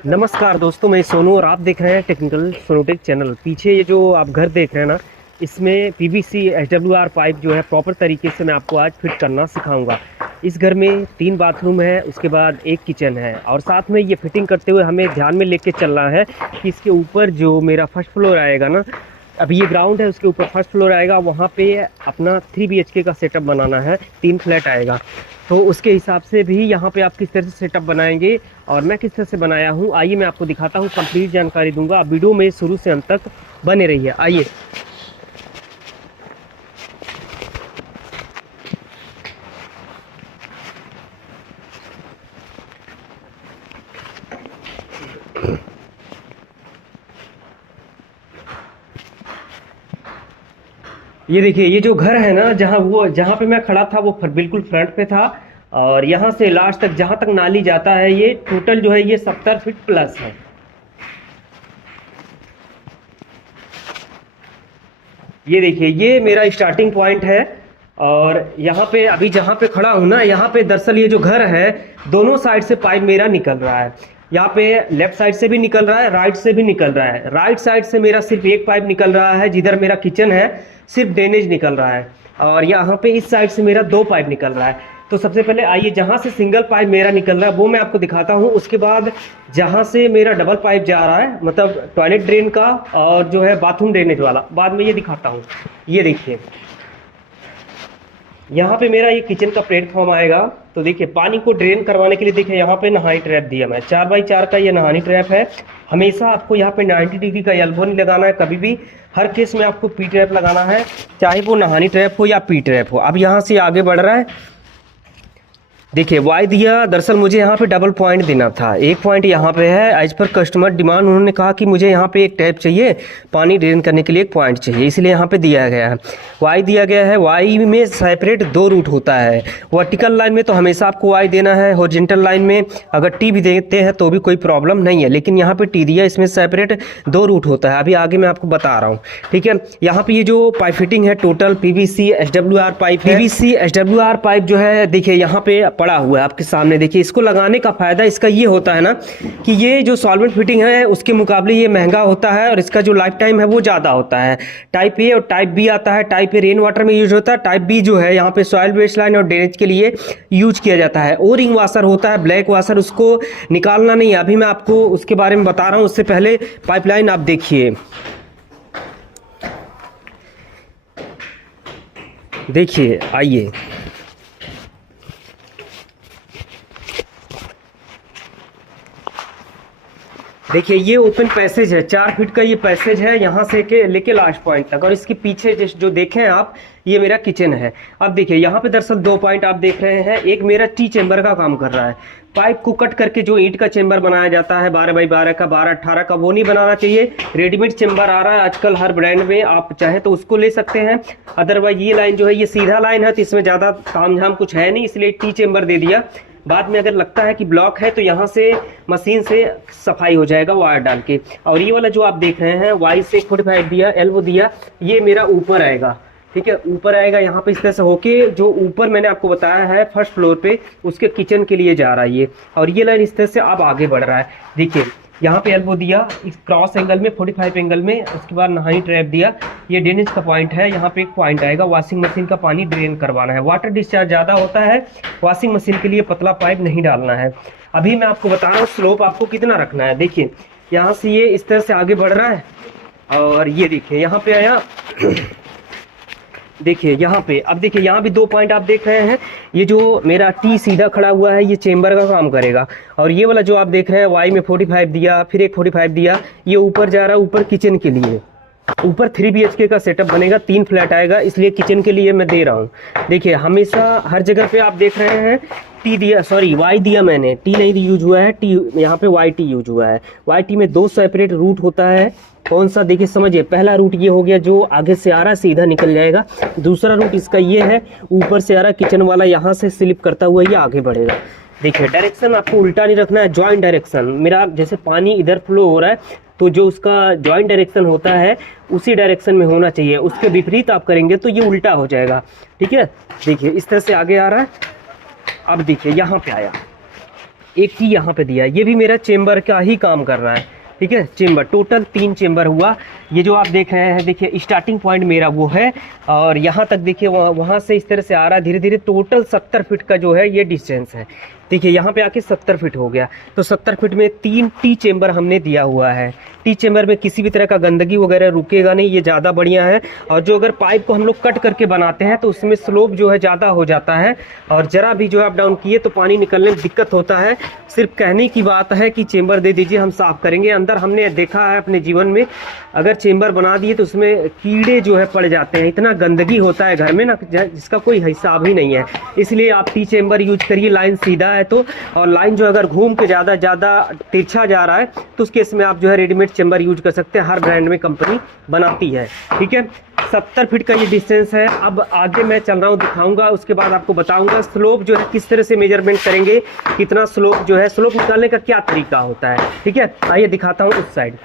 नमस्कार दोस्तों, मैं सोनू और आप देख रहे हैं टेक्निकल सोनोटेक चैनल। पीछे ये जो आप घर देख रहे हैं ना, इसमें पीवीसी एचडब्ल्यूआर पाइप जो है प्रॉपर तरीके से मैं आपको आज फिट करना सिखाऊंगा। इस घर में 3 बाथरूम है, उसके बाद 1 किचन है और साथ में ये फिटिंग करते हुए हमें ध्यान में लेके चलना है कि इसके ऊपर जो मेरा फर्स्ट फ्लोर आएगा ना, अभी ये ग्राउंड है, उसके ऊपर फर्स्ट फ्लोर आएगा, वहाँ पे अपना 3 BHK का सेटअप बनाना है, 3 फ्लैट आएगा। तो उसके हिसाब से भी यहाँ पे आप किस तरह से सेटअप बनाएंगे और मैं किस तरह से बनाया हूँ, आइए मैं आपको दिखाता हूँ, कंप्लीट जानकारी दूंगा। आप वीडियो में शुरू से अंत तक बने रहिए। आइए ये देखिए, ये जो घर है ना, जहाँ पे मैं खड़ा था वो बिल्कुल फ्रंट पे था और यहाँ से लास्ट तक जहाँ तक नाली जाता है, ये टोटल जो है ये 70 फीट प्लस है। ये देखिए, ये मेरा स्टार्टिंग पॉइंट है और यहाँ पे अभी जहाँ पे खड़ा हूँ ना, यहाँ पे दरअसल ये जो घर है, दोनों साइड से पाइप मेरा निकल रहा है। यहाँ पे लेफ्ट साइड से भी निकल रहा है, राइट से भी निकल रहा है। राइट साइड से मेरा सिर्फ एक पाइप निकल रहा है, जिधर मेरा किचन है सिर्फ ड्रेनेज निकल रहा है, और यहाँ पे इस साइड से मेरा 2 पाइप निकल रहा है। तो सबसे पहले आइए, जहाँ से सिंगल पाइप मेरा निकल रहा है वो मैं आपको दिखाता हूँ। उसके बाद जहाँ से मेरा डबल पाइप जा रहा है, मतलब टॉयलेट ड्रेन का और जो है बाथरूम ड्रेनेज वाला, बाद में ये दिखाता हूँ। ये देखिए, यहाँ पे मेरा ये किचन का प्लेटफॉर्म आएगा। तो देखिए, पानी को ड्रेन करवाने के लिए देखिए यहाँ पे नहानी ट्रैप दिया मैं, 4x4 का ये नहानी ट्रैप है। हमेशा आपको यहाँ पे 90 डिग्री का एल्बो नहीं लगाना है कभी भी, हर केस में आपको पी ट्रैप लगाना है, चाहे वो नहानी ट्रैप हो या पी ट्रैप हो। अब यहाँ से आगे बढ़ रहा है, देखिए वाई दिया। दरअसल मुझे यहाँ पे डबल पॉइंट देना था, एक पॉइंट यहाँ पे है, एज पर कस्टमर डिमांड उन्होंने कहा कि मुझे यहाँ पे एक टैप चाहिए, पानी ड्रेन करने के लिए एक पॉइंट चाहिए, इसलिए यहाँ पे दिया गया है। वाई दिया गया है, वाई में सेपरेट 2 रूट होता है। वर्टिकल लाइन में तो हमेशा आपको वाई देना है, हॉरिजॉन्टल लाइन में अगर टी भी देते हैं तो भी कोई प्रॉब्लम नहीं है, लेकिन यहाँ पे टी दिया, इसमें सेपरेट 2 रूट होता है। अभी आगे मैं आपको बता रहा हूँ, ठीक है। यहाँ पे ये जो पाइप फिटिंग है टोटल पीवीसी एचडब्ल्यूआर पाइप है। पीवीसी एचडब्ल्यूआर पाइप जो है देखिए यहाँ पे पड़ा हुआ है आपके सामने। देखिए, इसको लगाने का फायदा इसका ये होता है ना कि ये जो सॉल्वेंट फिटिंग है उसके मुकाबले ये महंगा होता है और इसका जो लाइफ टाइम है वो ज़्यादा होता है। टाइप ए और टाइप बी आता है। टाइप ए रेन वाटर में यूज होता है, टाइप बी जो है यहाँ पे सॉइल बेस्ड लाइन और ड्रेनेज के लिए यूज किया जाता है। और रिंग वाशर होता है, ब्लैक वाशर, उसको निकालना नहीं है, अभी मैं आपको उसके बारे में बता रहा हूँ। उससे पहले पाइपलाइन आप देखिए, देखिए आइए, देखिए ये ओपन पैसेज है, 4 फीट का ये पैसेज है यहाँ से के लेके लास्ट पॉइंट तक, और इसके पीछे जो देखें आप, ये मेरा किचन है। अब देखिए यहाँ पे दरअसल 2 पॉइंट आप देख रहे हैं, एक मेरा टी चेंबर का काम कर रहा है। पाइप को कट करके जो ईंट का चेंबर बनाया जाता है 12x12 का, 12-18 का, वो नहीं बनाना चाहिए। रेडीमेड चेंबर आ रहा है आजकल हर ब्रांड में, आप चाहे तो उसको ले सकते हैं। अदरवाइज ये लाइन जो है ये सीधा लाइन है, तो इसमें ज़्यादा तामझाम कुछ है नहीं, इसलिए टी चेंबर दे दिया। बाद में अगर लगता है कि ब्लॉक है तो यहाँ से मशीन से सफाई हो जाएगा वायर डाल के। और ये वाला जो आप देख रहे हैं, वाई से 45 दिया, एल्बो दिया, ये मेरा ऊपर आएगा, ठीक है, ऊपर आएगा यहाँ पे इस तरह से होके, जो ऊपर मैंने आपको बताया है फर्स्ट फ्लोर पे, उसके किचन के लिए जा रहा है ये। और ये लाइन इस तरह से अब आगे बढ़ रहा है। देखिए यहाँ पे एल्बो दिया, इस क्रॉस एंगल में 45 एंगल में, उसके बाद नहानी ट्रैप दिया। ये ड्रेनेज का पॉइंट है, यहाँ पे एक पॉइंट आएगा, वॉशिंग मशीन का पानी ड्रेन करवाना है। वाटर डिस्चार्ज ज़्यादा होता है, वॉशिंग मशीन के लिए पतला पाइप नहीं डालना है। अभी मैं आपको बता रहा हूँ स्लोप आपको कितना रखना है। देखिए यहाँ से ये इस तरह से आगे बढ़ रहा है और ये देखिए यहाँ पे आया, देखिए यहाँ पे, अब देखिए यहाँ भी 2 पॉइंट आप देख रहे हैं। ये जो मेरा टी सीधा खड़ा हुआ है ये चेंबर का काम करेगा, और ये वाला जो आप देख रहे हैं वाई में 45 दिया, फिर एक 45 दिया, ये ऊपर जा रहा है, ऊपर किचन के लिए। ऊपर 3 BHK का सेटअप बनेगा, 3 फ्लैट आएगा, इसलिए किचन के लिए मैं दे रहा हूँ। देखिए हमेशा हर जगह पे आप देख रहे हैं टी दिया, सॉरी वाई दिया मैंने, टी नहीं यूज हुआ है, टी यहाँ पे वाई टी यूज हुआ है। वाई टी में 2 सेपरेट रूट होता है। कौन सा, देखिए समझिए, पहला रूट ये हो गया जो आगे से आ रहा है सीधा निकल जाएगा। दूसरा रूट इसका ये है, ऊपर से आ रहा किचन वाला, यहाँ से स्लिप करता हुआ ये आगे बढ़ेगा। देखिए डायरेक्शन आपको उल्टा नहीं रखना है, जॉइंट डायरेक्शन। मेरा जैसे पानी इधर फ्लो हो रहा है तो जो उसका जॉइंट डायरेक्शन होता है उसी डायरेक्शन में होना चाहिए, उसके विपरीत आप करेंगे तो ये उल्टा हो जाएगा, ठीक है। देखिए इस तरह से आगे आ रहा है। अब देखिए यहाँ पे आया, एक टी यहाँ पे दिया है, ये भी मेरा चेम्बर का ही काम कर रहा है। ठीक है, चेम्बर टोटल 3 चेम्बर हुआ। ये जो आप देख रहे हैं, देखिए स्टार्टिंग पॉइंट मेरा वो है, और यहाँ तक देखिए वहाँ से इस तरह से आ रहा है धीरे धीरे। टोटल 70 फीट का जो है ये डिस्टेंस है। देखिए यहाँ पे आके 70 फीट हो गया, तो 70 फीट में 3 टी चेम्बर हमने दिया हुआ है। टी चेम्बर में किसी भी तरह का गंदगी वगैरह रुकेगा नहीं, ये ज़्यादा बढ़िया है। और जो अगर पाइप को हम लोग कट करके बनाते हैं तो उसमें स्लोप जो है ज़्यादा हो जाता है, और ज़रा भी जो है अप डाउन किए तो पानी निकलने में दिक्कत होता है। सिर्फ कहने की बात है कि चेम्बर दे दीजिए, हम साफ़ करेंगे। अंदर हमने देखा है अपने जीवन में, अगर चेम्बर बना दिए तो उसमें कीड़े जो है पड़ जाते हैं, इतना गंदगी होता है घर में ना, जिसका कोई हिसाब ही नहीं है। इसलिए आप टी चेम्बर यूज करिए, लाइन सीधा है तो। और लाइन जो अगर घूम के ज़्यादा तिरछा जा रहा है तो उस केस में आप जो है रेडीमेड चेम्बर यूज कर सकते हैं, हर ब्रांड में कंपनी बनाती है। ठीक है, 70 फीट का ये डिस्टेंस है। अब आगे मैं चल रहा हूँ, दिखाऊंगा, उसके बाद आपको बताऊंगा स्लोप जो है किस तरह से मेजरमेंट करेंगे, कितना स्लोप जो है, स्लोप निकालने का क्या तरीका होता है। ठीक है, आइए दिखाता हूँ उस साइड।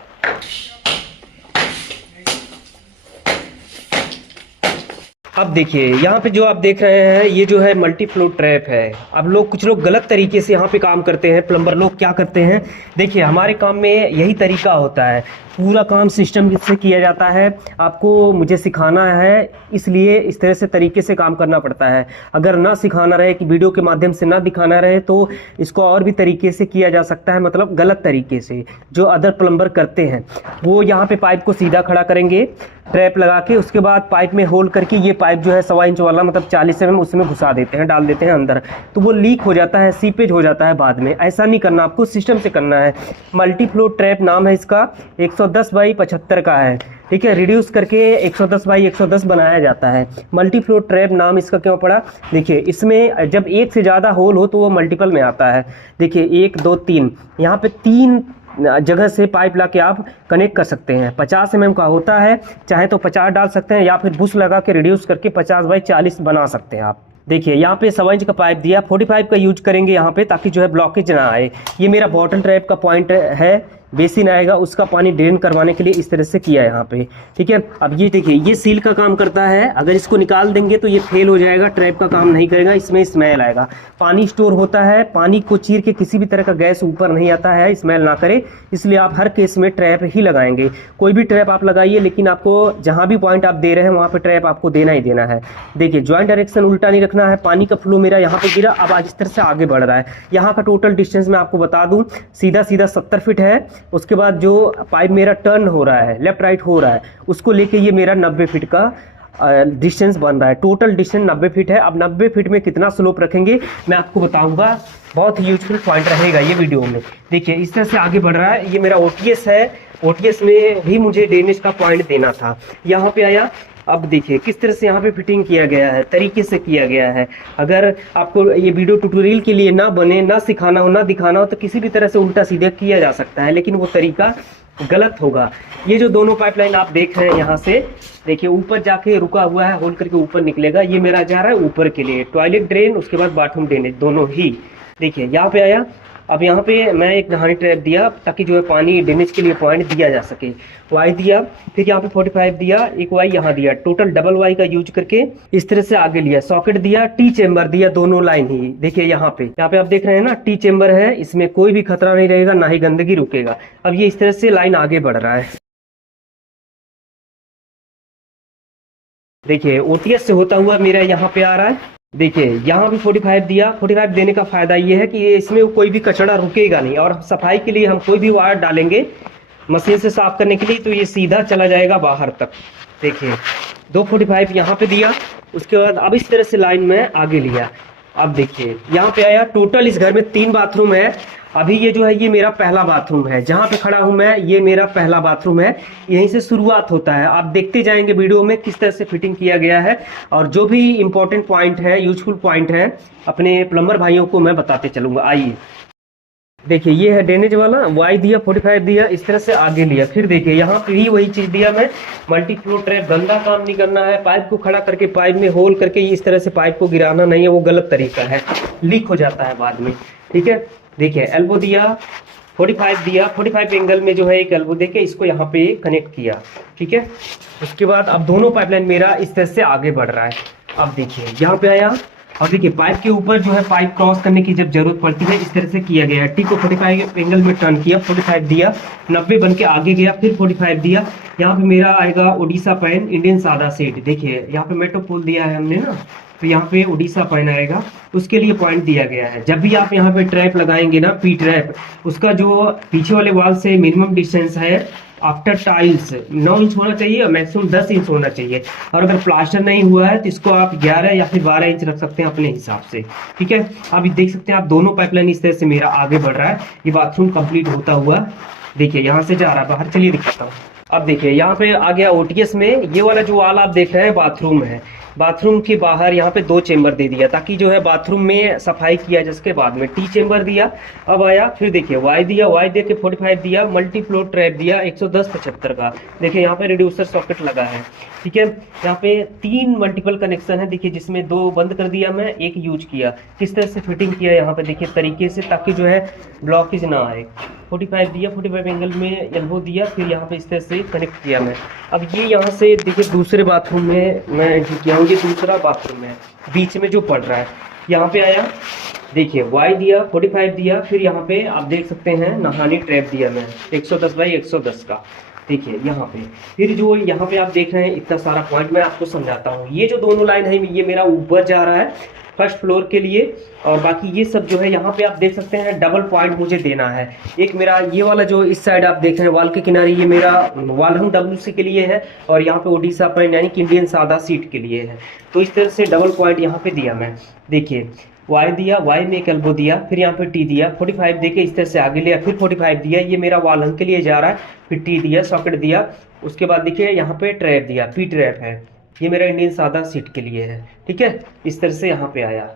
अब देखिए यहाँ पे जो आप देख रहे हैं, ये जो है मल्टी फ्लो ट्रैप है। अब कुछ लोग गलत तरीके से यहाँ पे काम करते हैं। प्लम्बर लोग क्या करते हैं, देखिए हमारे काम में यही तरीका होता है, पूरा काम सिस्टम से किया जाता है। आपको मुझे सिखाना है, इसलिए इस तरह से तरीके से काम करना पड़ता है। अगर ना सिखाना रहे, कि वीडियो के माध्यम से ना दिखाना रहे, तो इसको और भी तरीके से किया जा सकता है, मतलब गलत तरीके से जो अदर प्लम्बर करते हैं। वो यहाँ पे पाइप को सीधा खड़ा करेंगे ट्रैप लगा के, उसके बाद पाइप में होल करके ये पाइप जो है 1.25 इंच वाला, मतलब 40 mm उसमें घुसा देते हैं, डाल देते हैं अंदर, तो वो लीक हो जाता है, सीपेज हो जाता है बाद में। ऐसा नहीं करना, आपको सिस्टम से करना है। मल्टी फ्लो ट्रैप नाम है इसका, 110 बाई 75 का है। ठीक है, रिड्यूस करके 110 बाई 110 बनाया जाता है। मल्टी फ्लो ट्रैप नाम इसका क्यों पड़ा, देखिए इसमें जब एक से ज़्यादा होल हो तो वो मल्टीपल में आता है। देखिए 1 2 3, यहाँ पे 3 जगह से पाइप ला के आप कनेक्ट कर सकते हैं। 50 mm का होता है, चाहे तो 50 डाल सकते हैं, या फिर बुश लगा के रिड्यूस करके 50 बाई 40 बना सकते हैं आप। देखिए यहाँ पे 1.25 इंच का पाइप दिया, 45 का यूज करेंगे यहाँ पे, ताकि जो है ब्लॉकेज ना आए। ये मेरा बॉटल ट्रैप का पॉइंट है, बेसिन आएगा, उसका पानी ड्रेन करवाने के लिए इस तरह से किया है यहाँ पे। ठीक है, अब ये देखिए ये सील का काम करता है, अगर इसको निकाल देंगे तो ये फेल हो जाएगा, ट्रैप का काम नहीं करेगा, इसमें स्मेल आएगा। पानी स्टोर होता है, पानी को चीर के किसी भी तरह का गैस ऊपर नहीं आता है, स्मेल ना करे, इसलिए आप हर केस में ट्रैप ही लगाएंगे। कोई भी ट्रैप आप लगाइए, लेकिन आपको जहाँ भी पॉइंट आप दे रहे हैं वहाँ पे ट्रैप आपको देना ही देना है। देखिए ज्वाइंट डायरेक्शन उल्टा नहीं रखना है। पानी का फ्लो मेरा यहाँ पे गिरा, अब आज इस तरह से आगे बढ़ रहा है। यहाँ का टोटल डिस्टेंस मैं आपको बता दूँ, सीधा 70 फीट है। उसके बाद जो पाइप मेरा टर्न हो रहा है, लेफ्ट राइट हो रहा है, उसको लेके ये मेरा 90 फीट का डिस्टेंस बन रहा है। टोटल डिस्टेंस 90 फीट है। अब 90 फीट में कितना स्लोप रखेंगे मैं आपको बताऊंगा, बहुत ही यूजफुल पॉइंट रहेगा ये वीडियो में। देखिए इस तरह से आगे बढ़ रहा है, ये मेरा ओटीएस है। ओटीएस में भी मुझे ड्रेनेज का पॉइंट देना था, यहाँ पे आया। अब देखिए किस तरह से यहाँ पे फिटिंग किया गया है, तरीके से किया गया है। अगर आपको ये वीडियो ट्यूटोरियल के लिए ना बने, ना सिखाना हो, ना दिखाना हो, तो किसी भी तरह से उल्टा सीधा किया जा सकता है, लेकिन वो तरीका गलत होगा। ये जो दोनों पाइपलाइन आप देख रहे हैं, यहाँ से देखिए ऊपर जाके रुका हुआ है, होल करके ऊपर निकलेगा। ये मेरा जा रहा है ऊपर के लिए, टॉयलेट ड्रेन, उसके बाद बाथरूम ड्रेनेज दोनों ही। देखिए यहाँ पे आया। अब यहाँ पे मैं एक नहानी ट्रैप दिया, ताकि जो है पानी ड्रेनेज के लिए पॉइंट दिया जा सके। वाई दिया, फिर यहाँ पे 45 दिया, एक वाई यहाँ दिया, टोटल डबल वाई का यूज करके इस तरह से आगे लिया। सॉकेट दिया, टी चेम्बर दिया, दोनों लाइन ही। देखिए यहाँ पे आप देख रहे हैं ना, टी चेम्बर है, इसमें कोई भी खतरा नहीं रहेगा, ना ही गंदगी रुकेगा। अब ये इस तरह से लाइन आगे बढ़ रहा है। देखिए ओटीएस से होता हुआ मेरा यहाँ पे आ रहा है। देखिए यहाँ भी 45 दिया। 45 देने का फायदा ये है कि इसमें कोई भी कचरा रुकेगा नहीं, और सफाई के लिए हम कोई भी वायर डालेंगे मशीन से साफ करने के लिए, तो ये सीधा चला जाएगा बाहर तक। देखिए 245 यहाँ पे दिया। उसके बाद अब इस तरह से लाइन में आगे लिया। अब देखिए यहाँ पे आया। टोटल इस घर में 3 बाथरूम है। अभी ये जो है ये मेरा पहला बाथरूम है, जहाँ पे खड़ा हूँ मैं, ये मेरा पहला बाथरूम है। यहीं से शुरुआत होता है। आप देखते जाएंगे वीडियो में किस तरह से फिटिंग किया गया है, और जो भी इंपॉर्टेंट पॉइंट है, यूजफुल पॉइंट है, अपने प्लम्बर भाइयों को मैं बताते चलूंगा। आइए देखिए ये है ड्रेनेज वाला, वाई दिया, 45 दिया, इस तरह से आगे लिया। फिर देखिए यहाँ पे ही वही चीज दिया मैं, मल्टी फ्लो ट्रैप। गंदा काम नहीं करना है, पाइप को खड़ा करके पाइप में होल करके इस तरह से पाइप को गिराना नहीं है, वो गलत तरीका है, लीक हो जाता है बाद में। ठीक है, देखिए एल्बो दिया, 45 दिया, 45 एंगल में जो है एक एल्बो देके इसको यहाँ पे कनेक्ट किया। ठीक है, उसके बाद अब दोनों पाइपलाइन मेरा इस तरह से आगे बढ़ रहा है। अब देखिए यहाँ पे आया, और देखिए पाइप के ऊपर जो है पाइप क्रॉस करने की जब जरूरत पड़ती है इस तरह से किया गया है। टी को 45 एंगल में टर्न किया, 45 दिया, 90 बन के आगे गया, फिर 45 दिया। यहाँ पे मेरा आएगा उड़ीसा पैन, इंडियन सादा सेट। देखिए यहाँ पे मेटोपोल दिया है हमने ना, तो यहाँ पे उड़ीसा पैन आएगा, उसके लिए पॉइंट दिया गया है। जब भी आप यहाँ पे ट्रैप लगाएंगे ना, पी ट्रैप, उसका जो पीछे वाले वॉल से मिनिमम डिस्टेंस है आफ्टर टाइल्स 9 इंच होना चाहिए और मैक्सिमम 10 इंच होना चाहिए। और अगर प्लास्टर नहीं हुआ है तो इसको आप 11 या फिर 12 इंच रख सकते हैं अपने हिसाब से, ठीक है। आप देख सकते हैं आप दोनों पाइपलाइन इस तरह से मेरा आगे बढ़ रहा है। ये बाथरूम कंप्लीट होता हुआ देखिए यहाँ से जा रहा है बाहर, चलिए दिखाता हूँ। अब देखिए यहाँ पे आ गया ओटीएस में, ये वाला जो वाल आप देख रहे हैं बाथरूम है। बाथरूम के बाहर यहाँ पे 2 चेंबर दे दिया ताकि जो है बाथरूम में सफाई किया, जिसके बाद में टी चेंबर दिया। अब आया फिर देखिए वाई दिया, वाई दे के 45 दिया, मल्टी फ्लोर ट्रैप दिया 110/75 का। देखिए यहाँ पे रिड्यूसर सॉकेट लगा है, ठीक है। यहाँ पे 3 मल्टीपल कनेक्शन है देखिए, जिसमें 2 बंद कर दिया मैं, 1 यूज किया। किस तरह से फिटिंग किया यहाँ पे देखिए तरीके से, ताकि जो है ब्लॉकेज ना आए। 45 दिया, 45 एंगल में एल्बो दिया, फिर यहाँ पे इस तरह से कनेक्ट किया मैं। अब ये यहाँ से देखिए दूसरे बाथरूम में मैं एंट्री किया हूँ, ये दूसरा बाथरूम है बीच में जो पड़ रहा है। यहाँ पे आया देखिए वाई दिया, 45 दिया, फिर यहाँ पे आप देख सकते हैं नहानी ट्रैप दिया मैं 110/110 का। देखिए यहाँ पे फिर जो यहाँ पे आप देख रहे हैं इतना सारा पॉइंट, मैं आपको समझाता हूँ। ये जो दोनों लाइन है ये मेरा ऊपर जा रहा है फर्स्ट फ्लोर के लिए, और बाकी ये सब जो है यहाँ पे आप देख सकते हैं डबल पॉइंट मुझे देना है। एक मेरा ये वाला जो इस साइड आप देख रहे हैं वॉल के किनारे, ये मेरा वालहम WC के लिए है, और यहाँ पे ओडिशा पॉइंट यानी कि इंडियन सादा सीट के लिए है। तो इस तरह से डबल पॉइंट यहाँ पे दिया मैं। देखिए वाई दिया, वाई में एक एल्बो दिया, फिर यहाँ पे टी दिया, 45 दे के इस तरह से आगे लिया, फिर 45 दिया, ये मेरा वालहम के लिए जा रहा है, फिर टी दिया, सॉकेट दिया। उसके बाद देखिए यहाँ पे ट्रैप दिया, पी ट्रैप है, ये मेरा इंडियन सादा सीट के लिए है, ठीक है। इस तरह से यहाँ पे आया।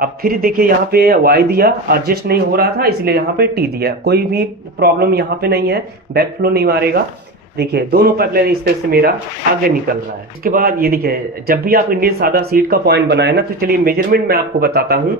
अब फिर देखिए यहाँ पे वाई दिया, एडजस्ट नहीं हो रहा था इसलिए यहाँ पे टी दिया। कोई भी प्रॉब्लम यहाँ पे नहीं है, बैक फ्लो नहीं मारेगा। देखिए दोनों पाइपलाइन इस तरह से मेरा आगे निकल रहा है। इसके बाद ये देखिए जब भी आप इंडियन सादा सीट का पॉइंट बनाए ना, तो चलिए मेजरमेंट मैं आपको बताता हूँ।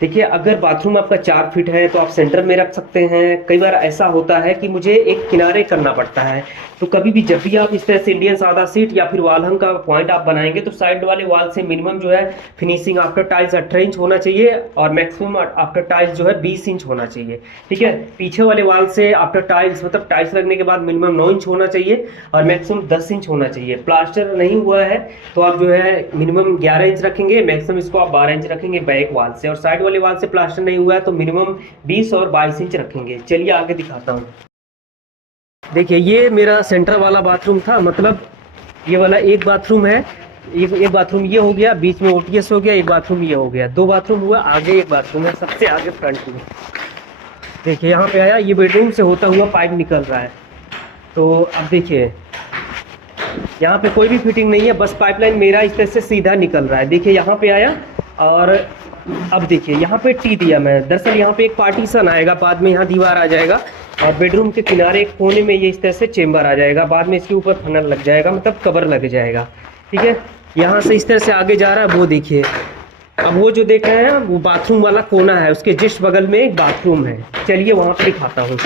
देखिए अगर बाथरूम आपका 4 फीट है तो आप सेंटर में रख सकते हैं। कई बार ऐसा होता है कि मुझे एक किनारे करना पड़ता है, तो कभी भी जब भी आप इस तरह से इंडियन सादा सीट या फिर वालहम का पॉइंट आप बनाएंगे तो साइड वाले वाल से मिनिमम जो है फिनिशिंग आफ्टर टाइल्स 18 इंच होना चाहिए, और मैक्सिमम आफ्टर टाइल्स जो है 20 इंच होना चाहिए, ठीक है। पीछे वाले वाल से आफ्टर टाइल्स मतलब टाइल्स लगने के बाद मिनिमम 9 इंच होना चाहिए और मैक्सिमम 10 इंच होना चाहिए। प्लास्टर नहीं हुआ है तो आप जो है मिनिमम 11 इंच रखेंगे, मैक्सिमम इसको आप 12 इंच रखेंगे बैक वाल से, और साइड वाले वाल से प्लास्टर नहीं हुआ है तो मिनिमम 20 और 22 इंच रखेंगे। चलिए आगे दिखाता हूँ। देखिए ये मेरा सेंटर वाला बाथरूम था, मतलब ये वाला एक बाथरूम है, एक बाथरूम ये हो गया, बीच में ओटीएस हो गया, एक बाथरूम ये हो गया, 2 बाथरूम हुआ, आगे एक बाथरूम है सबसे आगे फ्रंट में। देखिए यहाँ पे आया, ये बेडरूम से होता हुआ पाइप निकल रहा है। तो अब देखिए यहाँ पे कोई भी फिटिंग नहीं है, बस पाइपलाइन मेरा इस तरह से सीधा निकल रहा है। देखिए यहाँ पे आया, और अब देखिए यहाँ पे टी दिया मैं। दरअसल यहाँ पे एक पार्टीशन आएगा, बाद में यहाँ दीवार आ जाएगा, और बेडरूम के किनारे एक कोने में ये इस तरह से चेंबर आ जाएगा, बाद में इसके ऊपर फनल लग जाएगा, मतलब कवर लग जाएगा, ठीक है। यहाँ से इस तरह से आगे जा रहा है, वो देखिए। अब वो जो देख रहे हैं वो बाथरूम वाला कोना है, उसके जस्ट बगल में एक बाथरूम है। चलिए वहाँ पे दिखाता हूँ।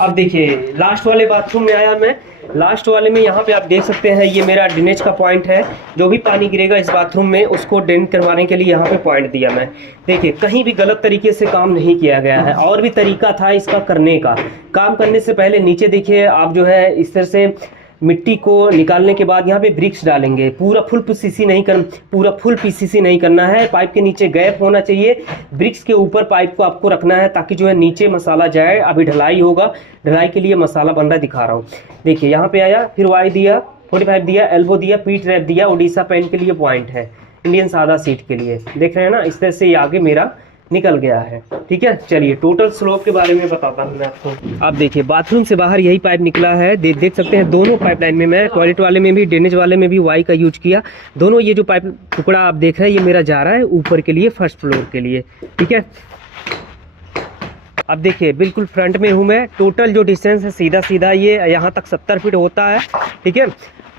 अब देखिए लास्ट वाले बाथरूम में आया मैं। लास्ट वाले में यहाँ पे आप देख सकते हैं ये मेरा ड्रेनेज का पॉइंट है। जो भी पानी गिरेगा इस बाथरूम में उसको ड्रेन करवाने के लिए यहाँ पे पॉइंट दिया मैं। देखिए कहीं भी गलत तरीके से काम नहीं किया गया है, और भी तरीका था इसका करने का। काम करने से पहले नीचे देखिए आप जो है इस तरह से मिट्टी को निकालने के बाद यहाँ पे ब्रिक्स डालेंगे। पूरा फुल पीसीसी नहीं करना है। पाइप के नीचे गैप होना चाहिए, ब्रिक्स के ऊपर पाइप को आपको रखना है ताकि जो है नीचे मसाला जाए। अभी ढलाई होगा, ढलाई के लिए मसाला बन रहा है, दिखा रहा हूँ। देखिए यहाँ पे आया, फिर वाई दिया, 45 दिया, एल्बो दिया, पी ट्रैप दिया, उड़ीसा पेन के लिए पॉइंट है, इंडियन सादा सीट के लिए, देख रहे हैं ना। इस तरह से ये आगे मेरा निकल गया है, ठीक है। चलिए टोटल स्लोप के बारे में बताता हूँ मैं आपको। आप देखिए बाथरूम से बाहर यही पाइप निकला है, देख सकते हैं दोनों पाइपलाइन में। मैं टॉयलेट वाले में भी ड्रेनेज वाले में भी वाई का यूज किया। दोनों ये जो पाइप टुकड़ा आप देख रहे हैं ये मेरा जा रहा है ऊपर के लिए, फर्स्ट फ्लोर के लिए, ठीक है। अब देखिए बिल्कुल फ्रंट में हूँ मैं। टोटल जो डिस्टेंस है सीधा सीधा ये यहाँ तक 70 फीट होता है, ठीक है।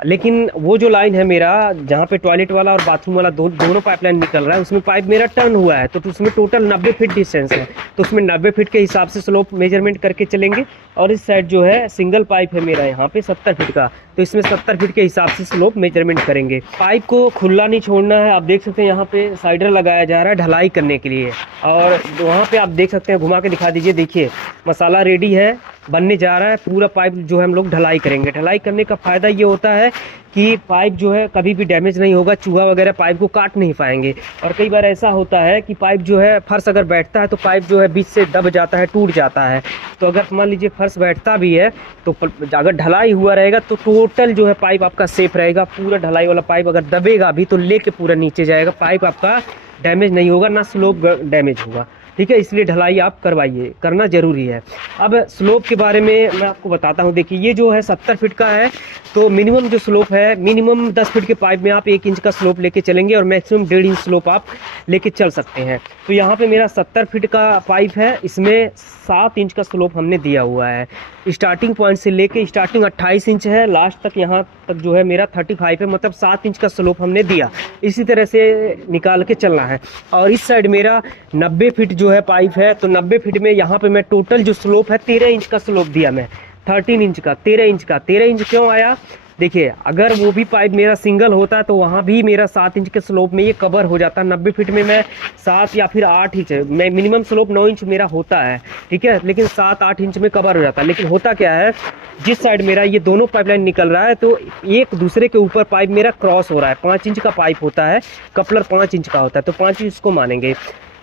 लेकिन वो जो लाइन है मेरा जहाँ पे टॉयलेट वाला और बाथरूम वाला दोनों पाइपलाइन निकल रहा है, उसमें पाइप मेरा टर्न हुआ है, तो उसमें टोटल 90 फीट डिस्टेंस है। तो उसमें 90 फीट के हिसाब से स्लोप मेजरमेंट करके चलेंगे। और इस साइड जो है सिंगल पाइप है मेरा यहाँ पे 70 फीट का, तो इसमें 70 फीट के हिसाब से स्लोप मेजरमेंट करेंगे। पाइप को खुला नहीं छोड़ना है। आप देख सकते हैं यहाँ पे साइडर लगाया जा रहा है ढलाई करने के लिए, और वहाँ पे आप देख सकते हैं, घुमा के दिखा दीजिए, देखिए मसाला रेडी है, बनने जा रहा है। पूरा पाइप जो है हम लोग ढलाई करेंगे। ढलाई करने का फ़ायदा ये होता है कि पाइप जो है कभी भी डैमेज नहीं होगा, चूहा वगैरह पाइप को काट नहीं पाएंगे। और कई बार ऐसा होता है कि पाइप जो है फर्श अगर बैठता है तो पाइप जो है बीच से दब जाता है, टूट जाता है। तो अगर मान लीजिए फर्श बैठता भी है तो अगर ढलाई हुआ रहेगा तो टोटल जो है पाइप आपका सेफ रहेगा। पूरा ढलाई वाला पाइप अगर दबेगा भी तो लेके पूरा नीचे जाएगा, पाइप आपका डैमेज नहीं होगा, ना स्लोप डैमेज होगा। ठीक है, इसलिए ढलाई आप करवाइए, करना ज़रूरी है। अब स्लोप के बारे में मैं आपको बताता हूँ। देखिए ये जो है 70 फीट का है, तो मिनिमम जो स्लोप है, मिनिमम 10 फीट के पाइप में आप 1 इंच का स्लोप लेके चलेंगे और मैक्सिमम 1.5 इंच स्लोप आप लेके चल सकते हैं। तो यहाँ पे मेरा 70 फीट का पाइप है, इसमें 7 इंच का स्लोप हमने दिया हुआ है। स्टार्टिंग पॉइंट से लेके स्टार्टिंग 28 इंच है, लास्ट तक यहाँ तक जो है मेरा 35 है, मतलब 7 इंच का स्लोप हमने दिया। इसी तरह से निकाल के चलना है। और इस साइड मेरा 90 फीट जो है पाइप है, तो 90 फीट में यहाँ पे मैं टोटल जो स्लोप है 13 इंच का स्लोप दिया मैं, 13 इंच का 13 इंच का। 13 इंच क्यों आया? देखिए अगर वो भी पाइप मेरा सिंगल होता तो वहाँ भी मेरा 7 इंच के स्लोप में ये कवर हो जाता। 90 फीट में मैं 7 या फिर 8 इंच, मैं मिनिमम स्लोप 9 इंच मेरा होता है, ठीक है, लेकिन 7-8 इंच में कवर हो जाता है। लेकिन होता क्या है, जिस साइड मेरा ये दोनों पाइपलाइन निकल रहा है तो एक दूसरे के ऊपर पाइप मेरा क्रॉस हो रहा है। 5 इंच का पाइप होता है, कपलर 5 इंच का होता है, तो 5 इंच को मानेंगे।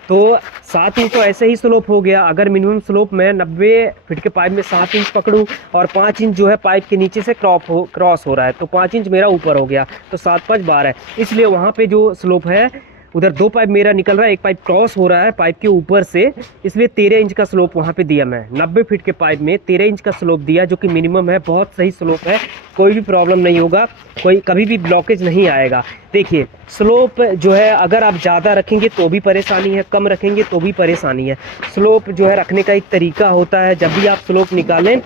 तो 7 इंच तो ऐसे ही स्लोप हो गया। अगर मिनिमम स्लोप मैं 90 फीट के पाइप में 7 इंच पकड़ूं और 5 इंच जो है पाइप के नीचे से क्रॉस हो रहा है, तो 5 इंच मेरा ऊपर हो गया, तो 7-5 12। इसलिए वहाँ पे जो स्लोप है उधर 2 पाइप मेरा निकल रहा है, एक पाइप क्रॉस हो रहा है पाइप के ऊपर से, इसलिए 13 इंच का स्लोप वहाँ पे दिया मैं। 90 फीट के पाइप में 13 इंच का स्लोप दिया, जो कि मिनिमम है। बहुत सही स्लोप है, कोई भी प्रॉब्लम नहीं होगा, कोई कभी भी ब्लॉकेज नहीं आएगा। देखिए स्लोप जो है अगर आप ज़्यादा रखेंगे तो भी परेशानी है, कम रखेंगे तो भी परेशानी है। स्लोप जो है रखने का एक तरीका होता है। जब भी आप स्लोप निकालें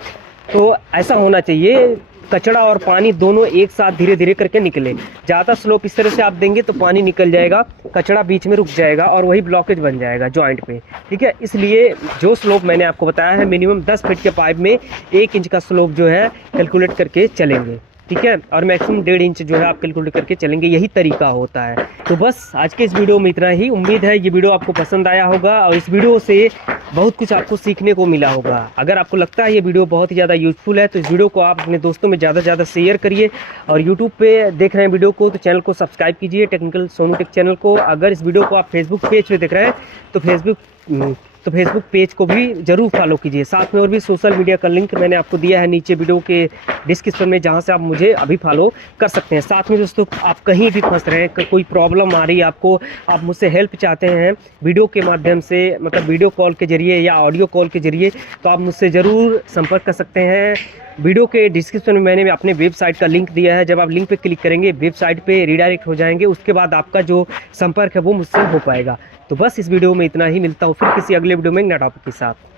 तो ऐसा होना चाहिए, कचड़ा और पानी दोनों एक साथ धीरे धीरे करके निकले। ज़्यादा स्लोप इस तरह से आप देंगे तो पानी निकल जाएगा, कचड़ा बीच में रुक जाएगा और वही ब्लॉकेज बन जाएगा जॉइंट पे, ठीक है। इसलिए जो स्लोप मैंने आपको बताया है, मिनिमम 10 फीट के पाइप में 1 इंच का स्लोप जो है कैलकुलेट करके चलेंगे, ठीक है, और मैक्सिमम 1.5 इंच जो है आप कैलकुलेट करके चलेंगे, यही तरीका होता है। तो बस आज के इस वीडियो में इतना ही। उम्मीद है ये वीडियो आपको पसंद आया होगा और इस वीडियो से बहुत कुछ आपको सीखने को मिला होगा। अगर आपको लगता है ये वीडियो बहुत ही ज़्यादा यूजफुल है तो इस वीडियो को आप अपने दोस्तों में ज़्यादा से ज़्यादा शेयर करिए। और यूट्यूब पे देख रहे हैं वीडियो को तो चैनल को सब्सक्राइब कीजिए, टेक्निकल सोनू टेक चैनल को। अगर इस वीडियो को आप फेसबुक पेज पे देख रहे हैं तो फेसबुक पेज को भी ज़रूर फॉलो कीजिए। साथ में और भी सोशल मीडिया का लिंक मैंने आपको दिया है नीचे वीडियो के डिस्क्रिप्शन में, जहां से आप मुझे अभी फॉलो कर सकते हैं। साथ में दोस्तों आप कहीं भी फंस रहे हैं, कोई प्रॉब्लम आ रही है आपको, आप मुझसे हेल्प चाहते हैं वीडियो के माध्यम से, मतलब वीडियो कॉल के जरिए या ऑडियो कॉल के जरिए, तो आप मुझसे ज़रूर संपर्क कर सकते हैं। वीडियो के डिस्क्रिप्शन में मैंने अपने वेबसाइट का लिंक दिया है। जब आप लिंक पे क्लिक करेंगे वेबसाइट पे रीडायरेक्ट हो जाएंगे, उसके बाद आपका जो संपर्क है वो मुझसे हो पाएगा। तो बस इस वीडियो में इतना ही, मिलता हूँ फिर किसी अगले वीडियो में नया टॉपिक के साथ।